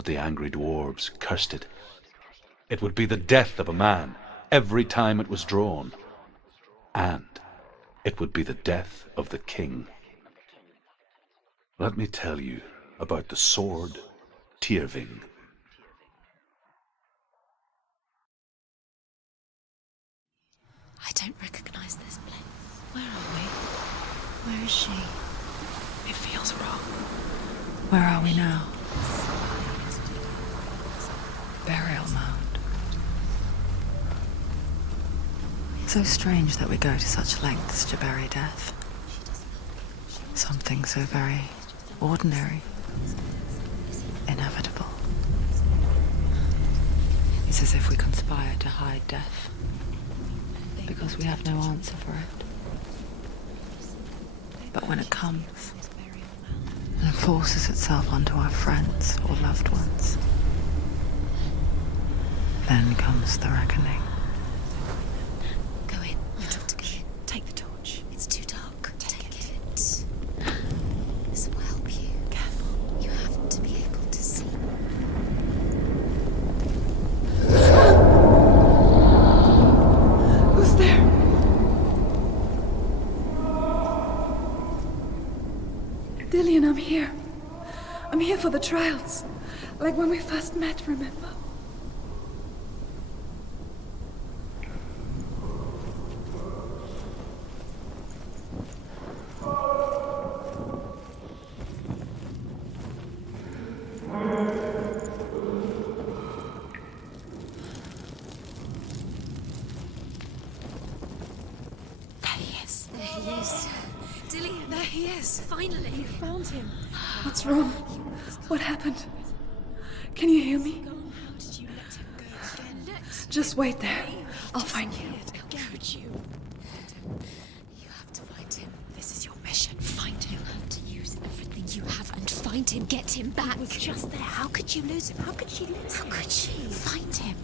but the angry dwarves cursed it. It would be the death of a man every time it was drawn, and it would be the death of the king. Let me tell you about the sword Tyrving. I don't recognize this place. Where are we? Where is she? It feels wrong. Where are we now? Burial mound. So strange that we go to such lengths to bury death. Something so very ordinary, inevitable. It's as if we conspire to hide death, because we have no answer for it. But when it comes, and forces itself onto our friends or loved ones, then comes the reckoning. Go in. You talk to go in. Take the torch. It's too dark. Take it. This will help you. Careful. You have to be able to see. Who's there? Dillian, I'm here. I'm here for the trials. Like when we first met, remember? There he is. Dillian. There he is. Finally. You found him. What's wrong? What happened? Can you hear me? How did you let him go again? Just wait there. I'll find you. How could you? You have to find him. This is your mission. Find him. You have to use everything you have and find him. Get him back. He was just there. How could you lose him? How could she lose him? How could she? Find him.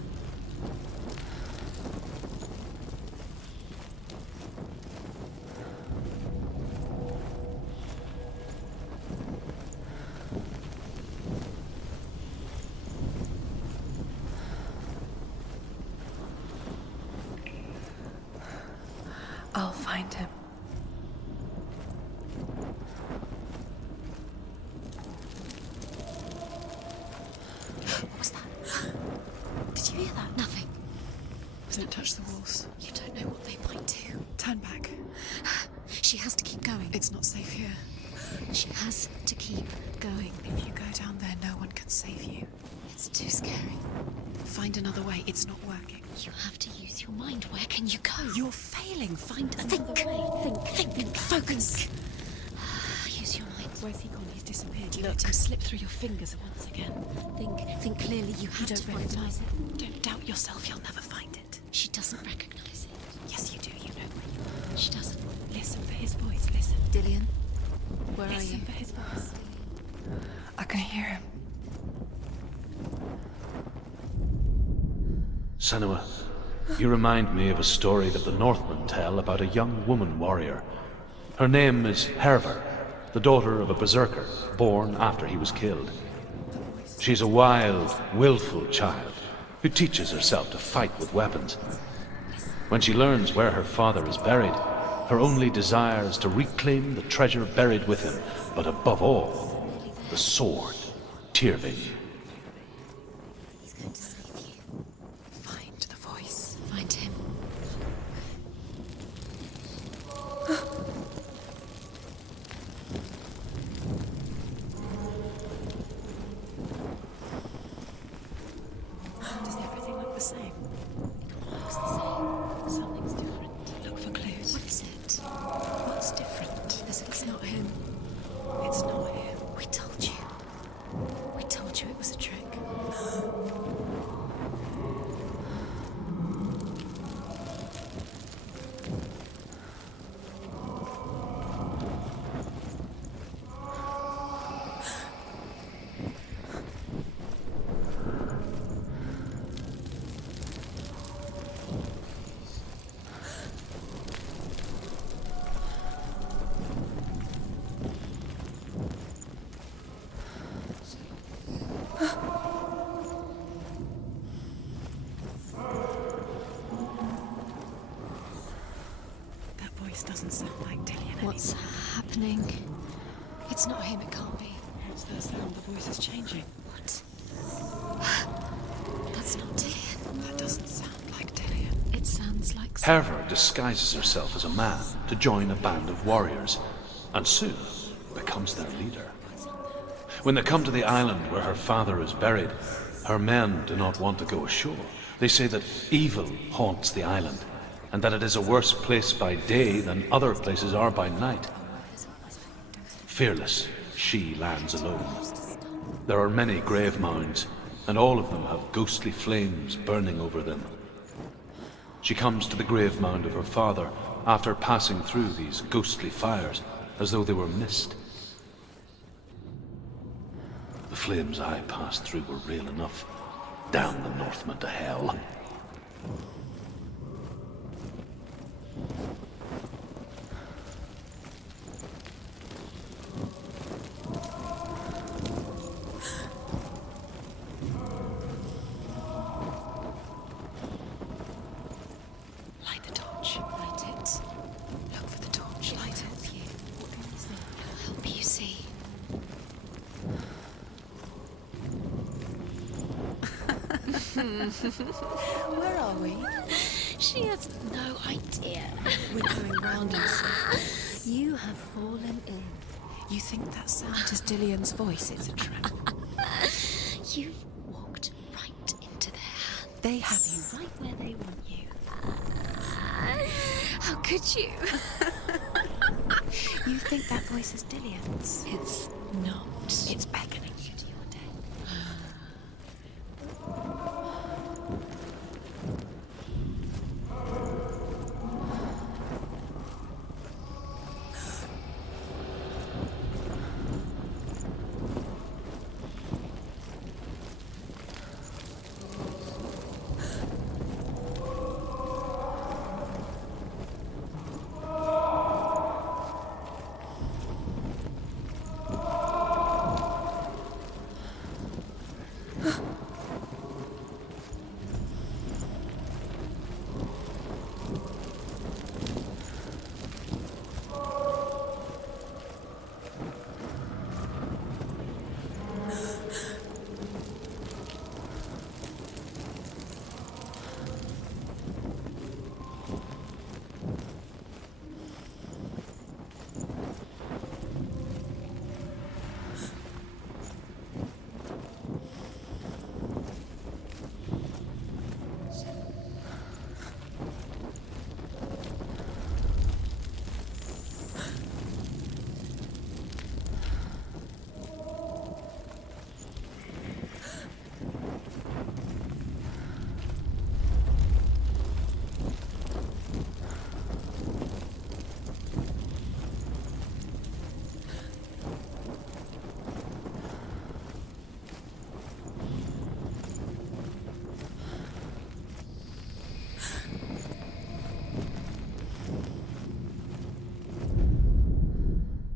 I'll find him. What was that? Did you hear that? Nothing. Don't touch the walls. You don't know what they might do. Turn back. She has to keep going. It's not safe here. She has to keep going. If you go down there, no one can save you. It's too scary. Find another way. It's not working. You have to use your mind. Where can you go? You're failing. Find another Think. way. Think. Focus. Use your mind. Where's he gone? He's disappeared. You Look. let him slip through your fingers once again. Think clearly. You have You to don't recognize it. Don't doubt yourself. You'll never find it. She doesn't recognize it. Yes, you do. You know where you are. She doesn't. Listen for his voice. Listen. Dillian, where are Listen you? for his voice. I can hear him. Senua, you remind me of a story that the Northmen tell about a young woman warrior. Her name is Herver, the daughter of a berserker born after he was killed. She's a wild, willful child who teaches herself to fight with weapons. When she learns where her father is buried, her only desire is to reclaim the treasure buried with him, but above all, the sword, Tyrving. He's going to save you. Find the voice. Find him. Does everything look the same? It all looks the same. Something's different. Look for clues. What is it? What's different? It's not him. It's not him. We told you. We told you it was a trick. doesn't sound like Dillian What's anymore. happening? It's not him, it can't be. What's that sound? The voice is changing. What? That's not Dillian. That doesn't sound like Dillian. It sounds like... Herver disguises herself as a man to join a band of warriors, and soon becomes their leader. When they come to the island where her father is buried, her men do not want to go ashore. They say that evil haunts the island, and that it is a worse place by day than other places are by night. Fearless, she lands alone. There are many grave mounds, and all of them have ghostly flames burning over them. She comes to the grave mound of her father after passing through these ghostly fires, as though they were mist. The flames I passed through were real enough. Damn the Northmen to hell. Light the torch. Light it. Look for the torch. Light it. It'll help you see. Where are we? She has no idea. We're going round in circles. You have fallen in. You think that sound is Dillian's voice? It's a trap. You've walked right into their hands. They have you right where they want you. How could you? You think that voice is Dillian's? It's not. It's beckoning you to your death.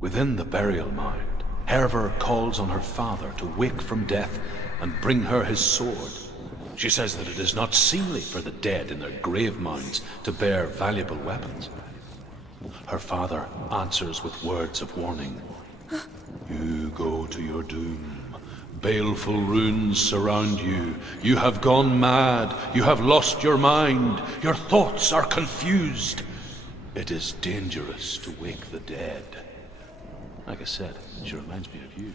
Within the burial mound, Herver calls on her father to wake from death and bring her his sword. She says that it is not seemly for the dead in their grave mounds to bear valuable weapons. Her father answers with words of warning. You go to your doom. Baleful runes surround you. You have gone mad. You have lost your mind. Your thoughts are confused. It is dangerous to wake the dead. Like I said, she reminds me of you.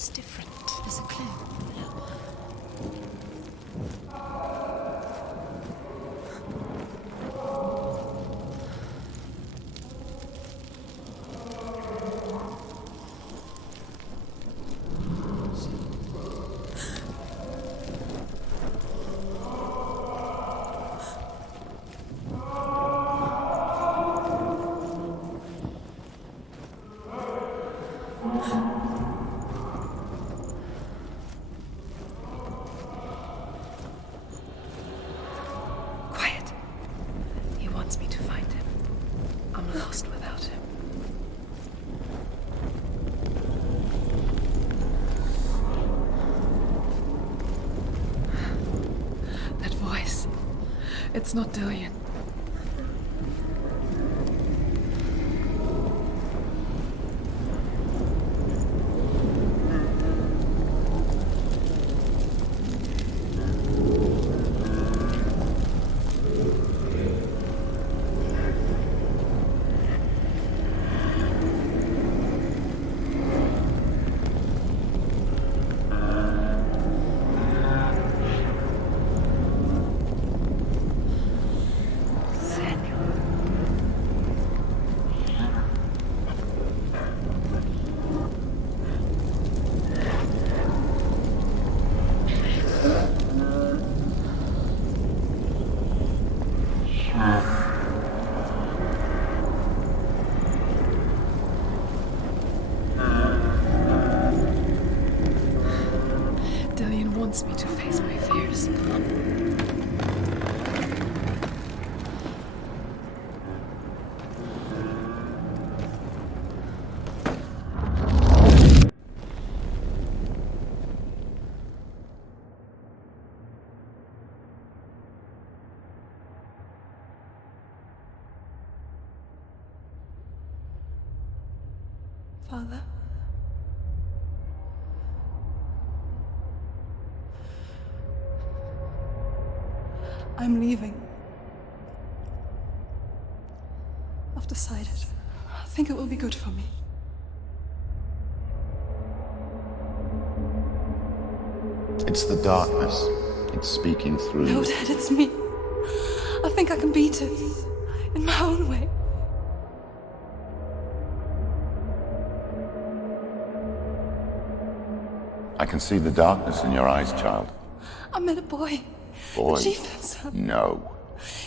What's different? There's a clue. Quiet. He wants me to find him. I'm lost without him. That voice. It's not Dillian. Dillian wants me to face my fears. Father? I'm leaving. I've decided. I think it will be good for me. It's the darkness. It's speaking through No, you. Dad, it's me. I think I can beat it. In my own way. I can see the darkness in your eyes, child. I met a boy. Boy. The chieftain's son. No.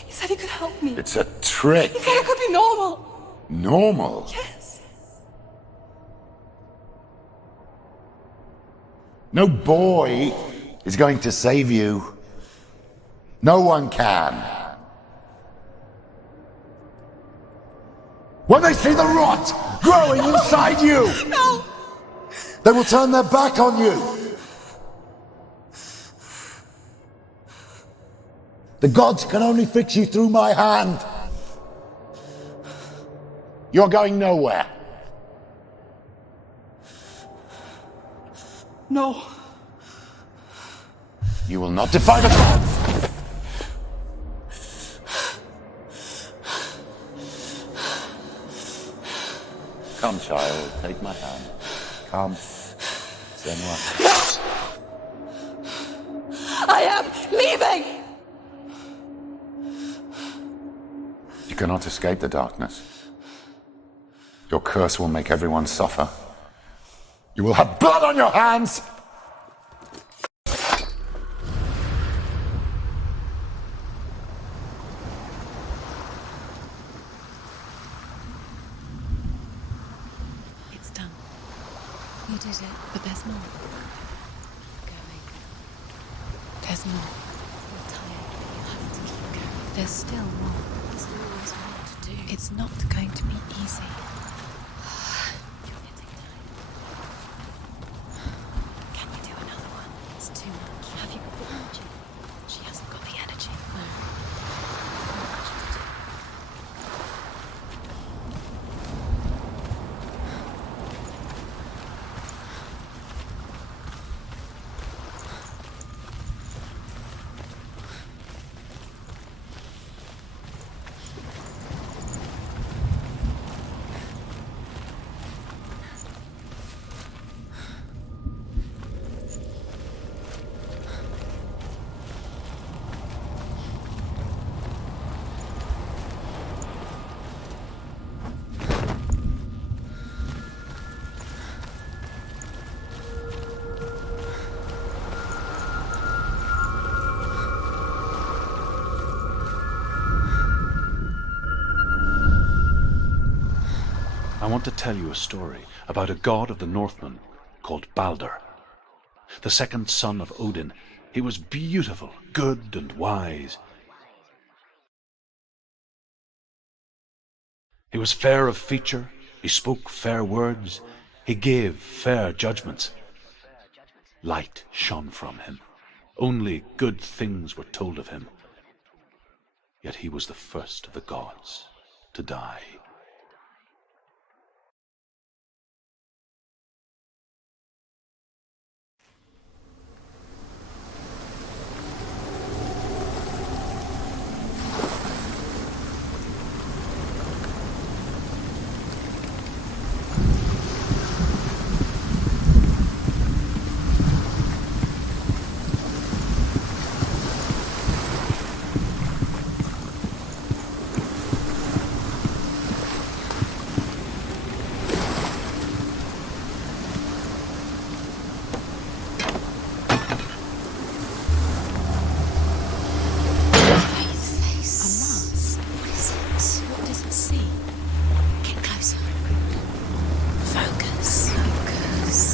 He said he could help me. It's a trick. He said I could be normal. Normal. Yes. No boy is going to save you. No one can. When they see the rot growing inside you, No! they will turn their back on you. The gods can only fix you through my hand. You're going nowhere. No. You will not defy the gods. Come, child, take my hand. Come. Senua. I am leaving! You cannot escape the darkness. Your curse will make everyone suffer. You will have blood on your hands! It's done. You did it, but there's more. Going. There's more. You're tired, but you have to keep going. There's still more. There's always more to do. It's not going to be easy. You're getting tired. Can you do another one? It's too much. Have you got the energy? She hasn't got the energy. No. Not much to do. want to tell you a story about a god of the Northmen called Balder. The second son of Odin, he was beautiful, good, and wise. He was fair of feature, he spoke fair words, he gave fair judgments. Light shone from him. Only good things were told of him. Yet he was the first of the gods to die.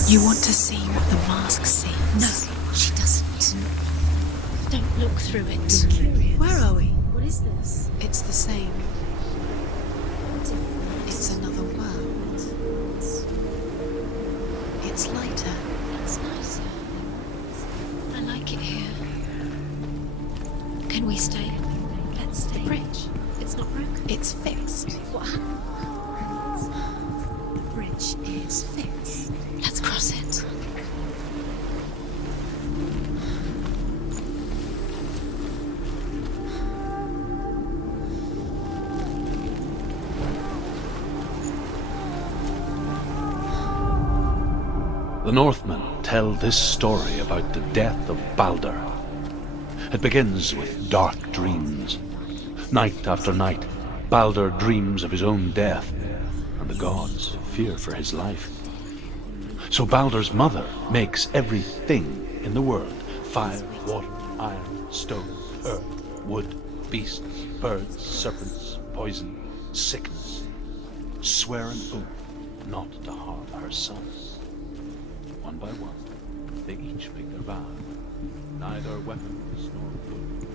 You want to see what the mask sees? No, she doesn't. Don't look through it. I'm curious. Where are we? What is this? It's the same. Different. It's another world. It's lighter. It's nicer. I like it here. Can we stay? Let's stay. The bridge. It's not broken. It's fixed. What happened? The bridge is fixed. Let's cross it. The Northmen tell this story about the death of Balder. It begins with dark dreams. Night after night, Balder dreams of his own death, and the gods fear for his life. So Balder's mother makes everything in the world: fire, water, iron, stone, earth, wood, beasts, birds, serpents, poison, sickness. Swear an oath not to harm her sons. One by one, they each make their vow. Neither weapons nor food.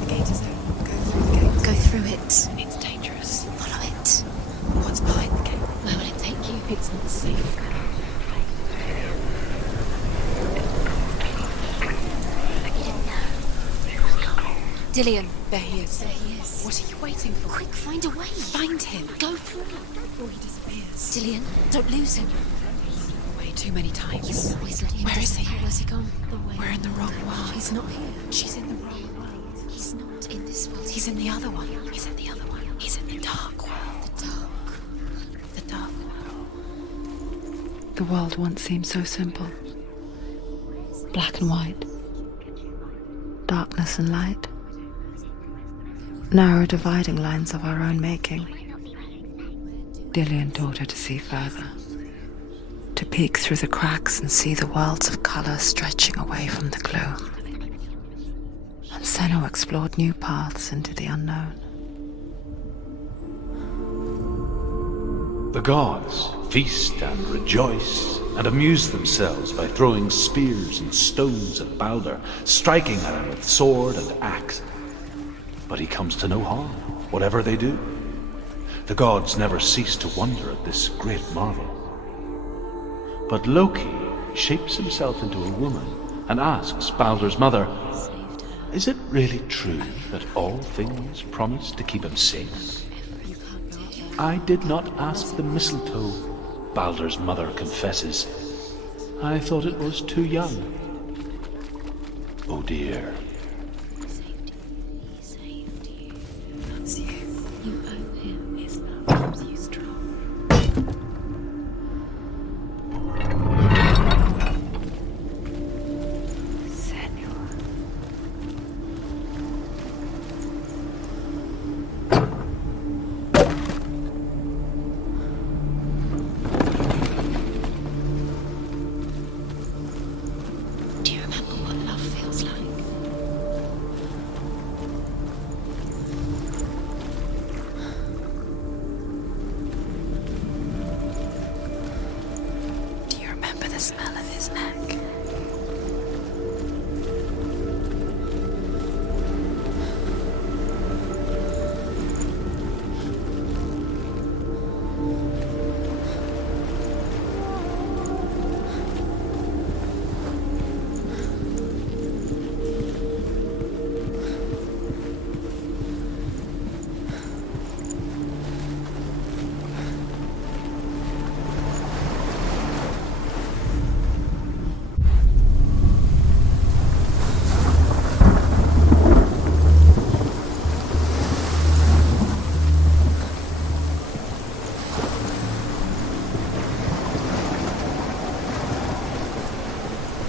The gate is open. Go through the gate. Go through it. It's dangerous. Follow it. What's behind the gate? Where will it take you? It's not safe. You didn't know. Dillion. There he is. There he is. What are you waiting for? Quick, find a way. Find him. Go through. Before he disappears. Dillion, don't lose him. Way too many times. Always let him Where is he? disappear. Where's he gone? The way. We're in the wrong world. He's not here. She's in the wrong world. He's not in this world. He's in the other one. He's in the other one. He's in the dark world. the dark. The dark world. The world once seemed so simple. Black and white. Darkness and light. Narrow dividing lines of our own making. Dillian taught her to see further. To peek through the cracks and see the worlds of color stretching away from the gloom. And Senua explored new paths into the unknown. The gods feast and rejoice and amuse themselves by throwing spears and stones at Balder, striking at him with sword and axe. But he comes to no harm, whatever they do. The gods never cease to wonder at this great marvel. But Loki shapes himself into a woman and asks Balder's mother, "Is it really true that all things promise to keep him safe?" "I did not ask the mistletoe," Balder's mother confesses. "I thought it was too young." Oh dear.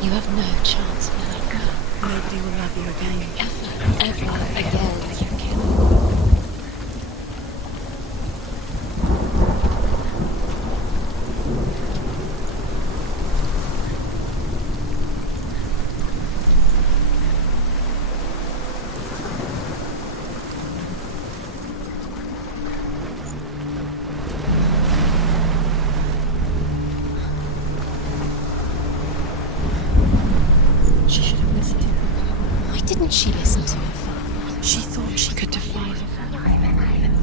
You have no chance of letting go. Nobody will love you again. Ever again. She should have listened to her. Why didn't she listen to her father? She thought she could defy her.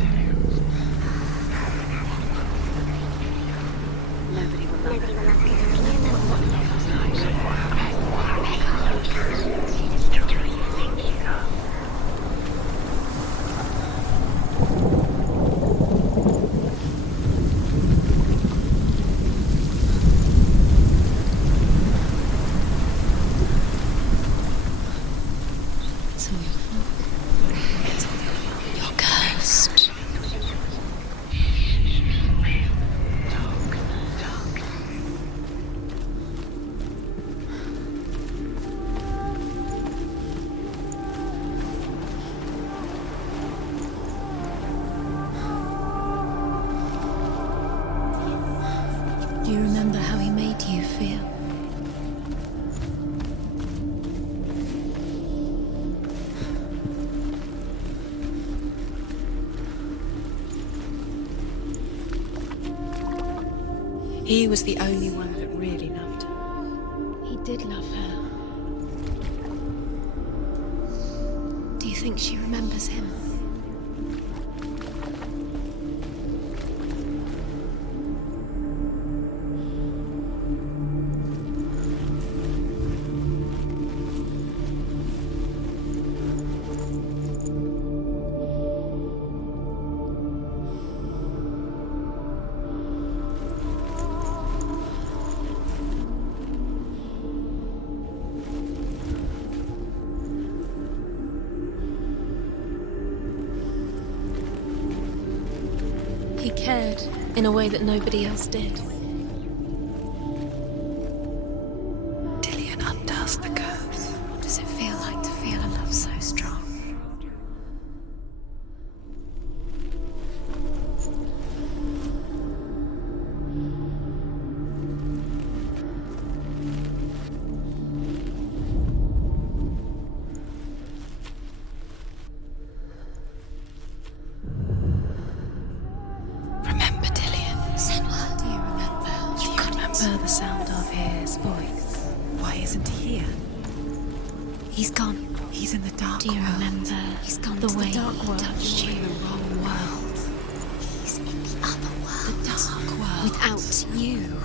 It's all your fault. It's all your fault. You're cursed. Do you remember how he made you feel? He was the only one that really loved her. He did love her. Do you think she remembers him? He cared in a way that nobody else did. Dillion undoes the curse. What does it feel like to feel a love so strong? Remember Dillion? Senua, do you remember? Do you remember the sound of his voice? Why isn't he here? He's gone. He's in the dark Do you world. remember? He's gone The to way the dark he world. touched you in the wrong world. He's in the other world. The dark world. Without you.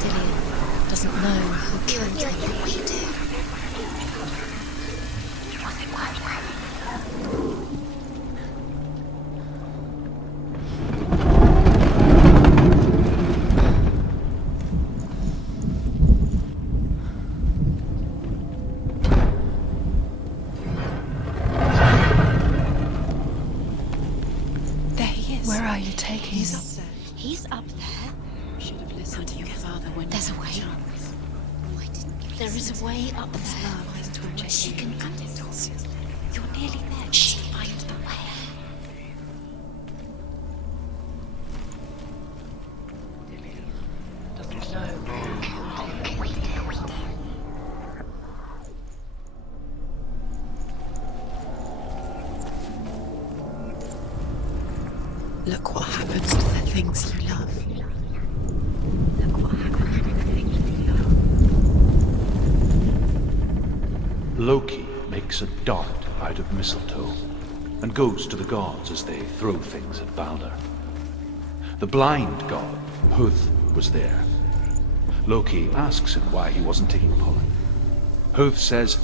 Dillion doesn't know who killed him, but we do. There he is. Where are you taking He's me? up there. He's up there. You should have listened to your father when There's you a had way. chance. Why didn't you There is a way up there. Love is to Where she awaken can you. cut it. You're nearly there. Just find the way. Look what happens to the things you love. Loki makes a dart out of mistletoe and goes to the gods as they throw things at Balder. The blind god, Huth, was there. Loki asks him why he wasn't taking part. Huth says,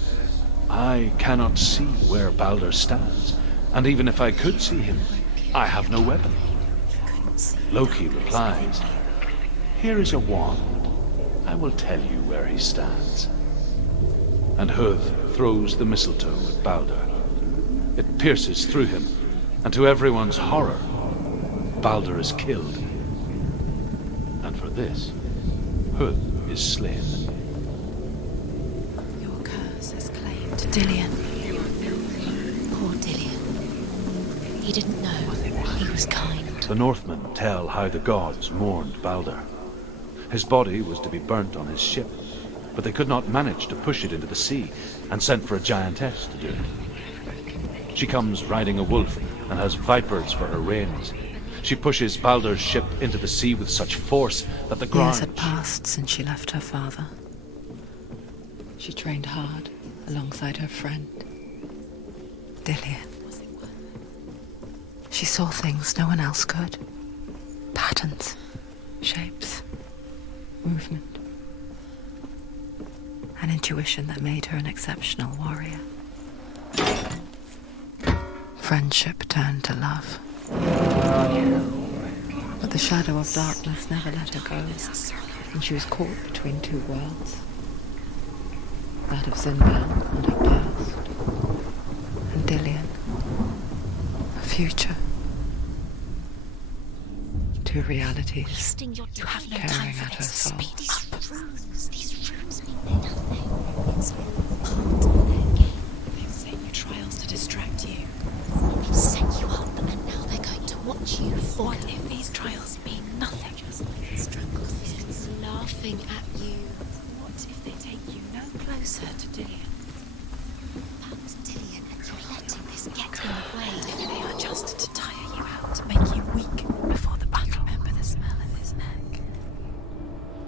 I cannot see where Balder stands, and even if I could see him, I have no weapon. Loki replies, here is a wand. I will tell you where he stands. And Huth throws the mistletoe at Balder. It pierces through him, and to everyone's horror, Balder is killed. And for this, Huth is slain. Your curse is claimed to Dillion. Poor Dillion. He didn't know. He was kind. The Northmen tell how the gods mourned Balder. His body was to be burnt on his ship, but they could not manage to push it into the sea, and sent for a giantess to do it. She comes riding a wolf and has vipers for her reins. She pushes Balder's ship into the sea with such force that the ground... Years had passed since she left her father. She trained hard alongside her friend, Dillion. She saw things no one else could. Patterns, shapes, movement. An intuition that made her an exceptional warrior. Friendship turned to love. But the shadow of darkness never let her go, and she was caught between two worlds. That of Zinbel and her past, and Dillion, a future. Two realities You have no tearing time for at her this. soul. These runes mean nothing. It's all part of their game. They've set you trials to distract you. They've set you up, and now they're going to watch you fall. What if these trials mean nothing? Strangles, laughing at you. What if they take you no closer to Dillion?